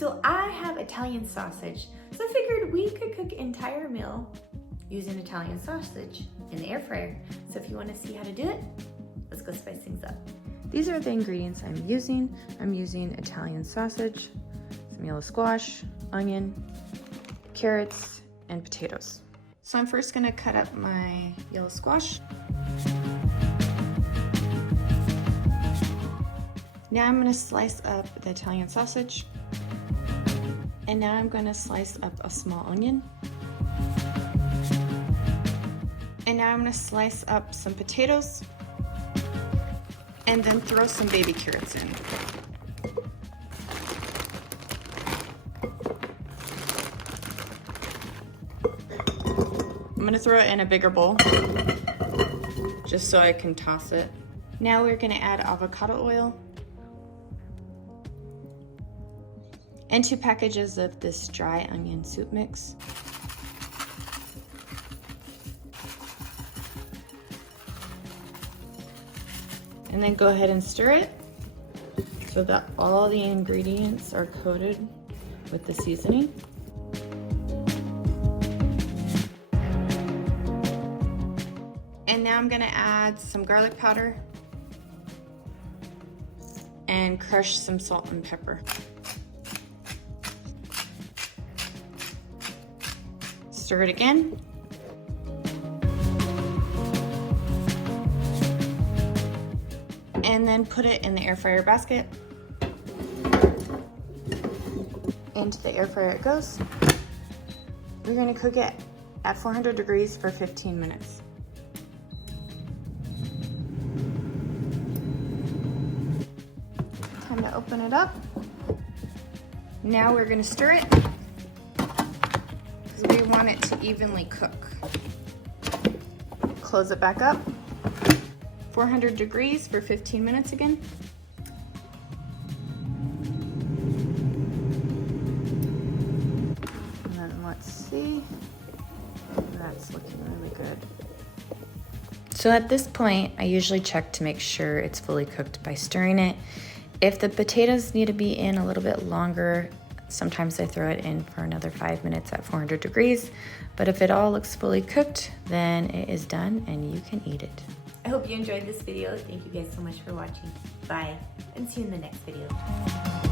So I have Italian sausage, so I figured we could cook an entire meal using Italian sausage in the air fryer. So if you want to see how to do it, let's go spice things up. These are the ingredients I'm using. I'm using Italian sausage, some yellow squash, onion, carrots, and potatoes. So I'm first gonna cut up my yellow squash. Now I'm gonna slice up the Italian sausage. And now I'm gonna slice up a small onion. And now I'm gonna slice up some potatoes and then throw some baby carrots in. I'm gonna throw it in a bigger bowl just so I can toss it. Now we're gonna add avocado oil and 2 packages of this dry onion soup mix. And then go ahead and stir it so that all the ingredients are coated with the seasoning. And now I'm gonna add some garlic powder and crush some salt and pepper. Stir it again. And then put it in the air fryer basket. Into the air fryer it goes. We're gonna cook it at 400 degrees for 15 minutes. Time to open it up. Now we're gonna stir it because we want it to evenly cook. Close it back up. 400 degrees for 15 minutes again. And then let's see. That's looking really good. So at this point, I usually check to make sure it's fully cooked by stirring it. If the potatoes need to be in a little bit longer, sometimes I throw it in for another 5 minutes at 400 degrees. But if it all looks fully cooked, then it is done and you can eat it. I hope you enjoyed this video. Thank you guys so much for watching. Bye, and see you in the next video.